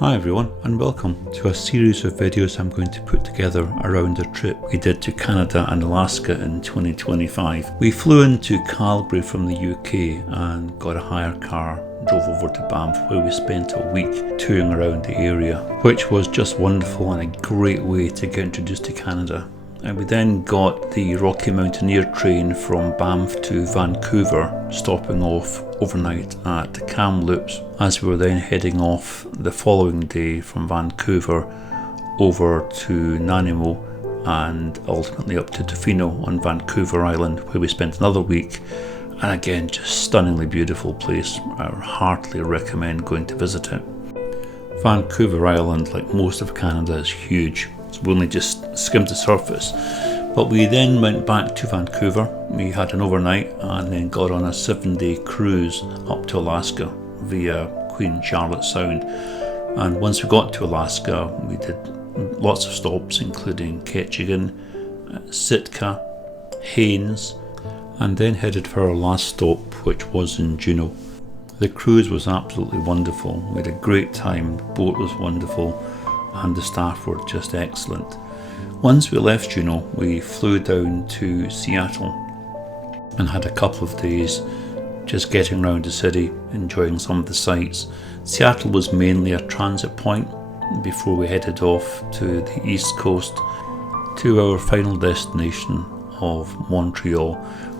Hi everyone, and welcome to a series of videos I'm going to put together around a trip we did to Canada and Alaska in 2025. We flew into Calgary from the UK and got a hire car, drove over to Banff where we spent a week touring around the area, which was just wonderful and a great way to get introduced to Canada. And we then got the Rocky Mountaineer train from Banff to Vancouver, stopping off overnight at Kamloops, as we were then heading off the following day from Vancouver over to Nanaimo and ultimately up to Tofino on Vancouver Island, where we spent another week. And again, just stunningly beautiful place. I heartily recommend going to visit it. Vancouver Island, like most of Canada, is huge. So we only just skimmed the surface. But we then went back to Vancouver. We had an overnight and then got on a 7-day cruise up to Alaska via Queen Charlotte Sound. And once we got to Alaska, we did lots of stops, including Ketchikan, Sitka, Haines, and then headed for our last stop, which was in Juneau. The cruise was absolutely wonderful. We had a great time, the boat was wonderful, and the staff were just excellent. Once we left Juneau, we flew down to Seattle and had a couple of days just getting around the city, enjoying some of the sights. Seattle was mainly a transit point before we headed off to the east coast to our final destination of Montreal,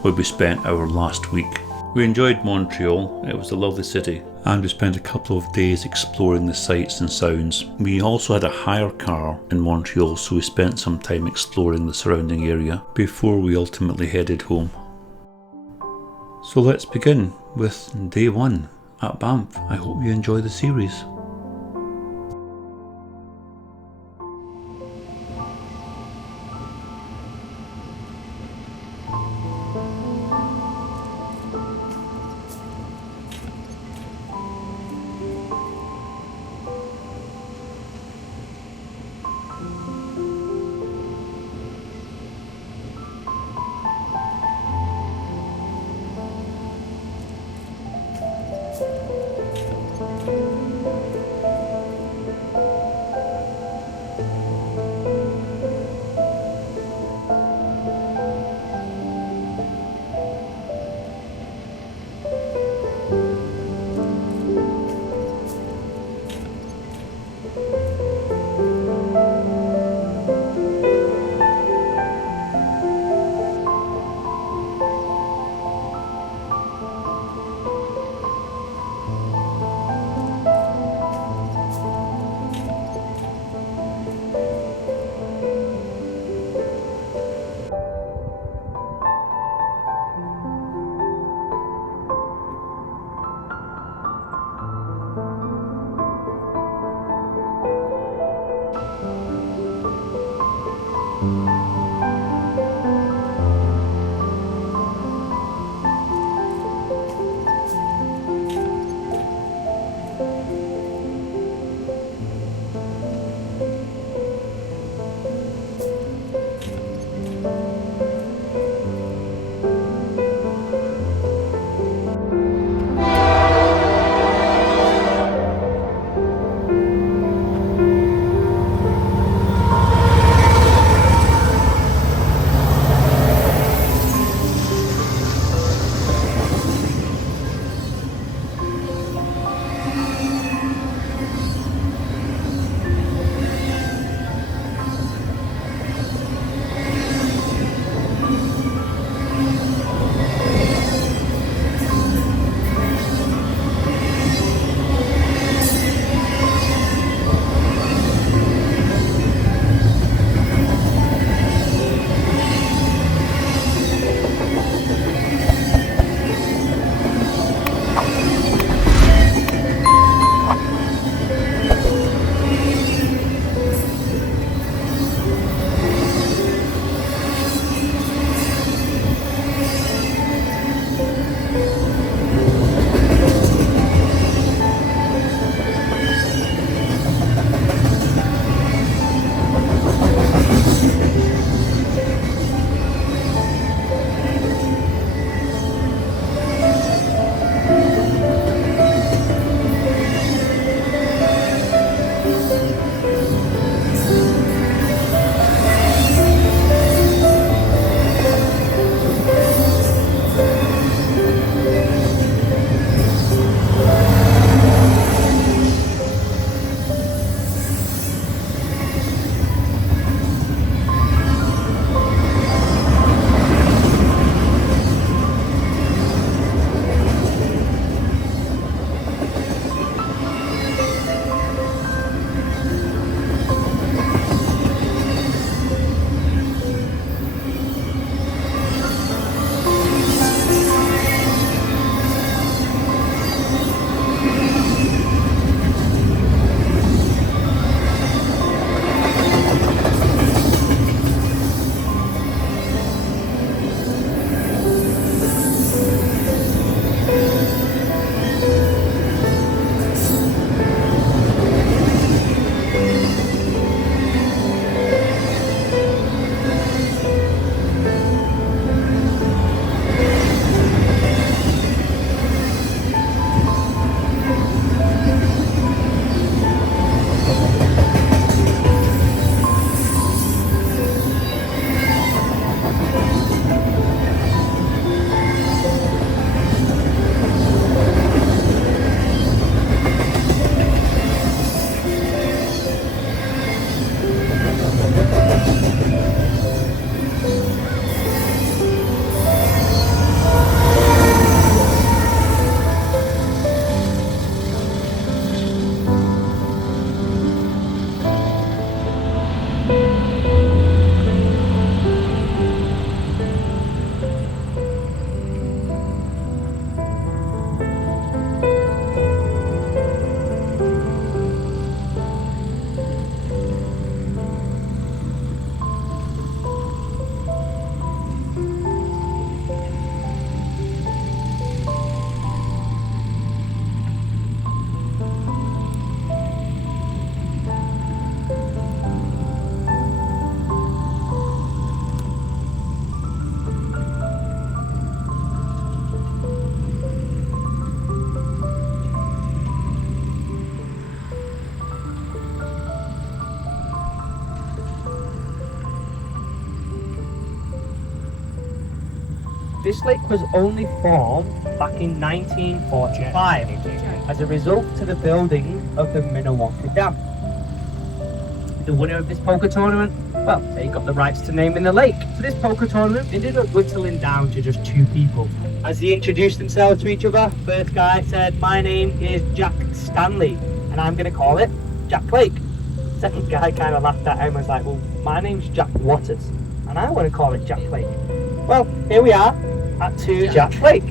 where we spent our last week. We enjoyed Montreal, it was a lovely city, and we spent a couple of days exploring the sights and sounds. We also had a hire car in Montreal, so we spent some time exploring the surrounding area before we ultimately headed home. So let's begin with day one at Banff. I hope you enjoy the series. This lake was only formed back in 1945 as a result to the building of the Minnewanka Dam. The winner of this poker tournament, well, they got the rights to naming the lake. So this poker tournament ended up whittling down to just 2 people. As they introduced themselves to each other, first guy said, "My name is Jack Stanley, and I'm going to call it Jack Lake." Second guy kind of laughed at him and was like, "Well, my name's Jack Waters, and I want to call it Jack Lake." Well, here we are at 2 Jack Lake.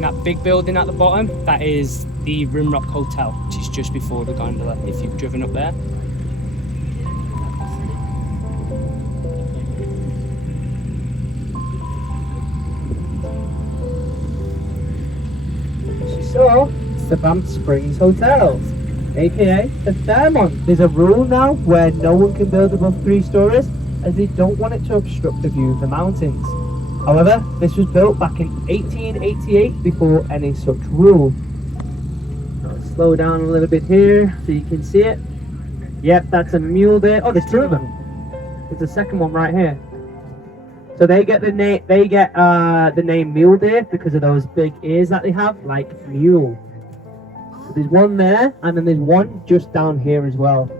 That big building at the bottom, that is the Rimrock Hotel, which is just before the gondola, if you've driven up there. So, it's the Banff Springs Hotels, aka the Fairmont. There's a rule now where no one can build above 3 stories, as they don't want it to obstruct the view of the mountains. However, this was built back in 1888 before any such rule. I'll slow down a little bit here so you can see it. Yep, that's a mule deer. Oh, there's 2 of them. There's a second one right here. So they get the name. They get the name mule deer because of those big ears that they have, like mule. So there's one there, and then there's one just down here as well.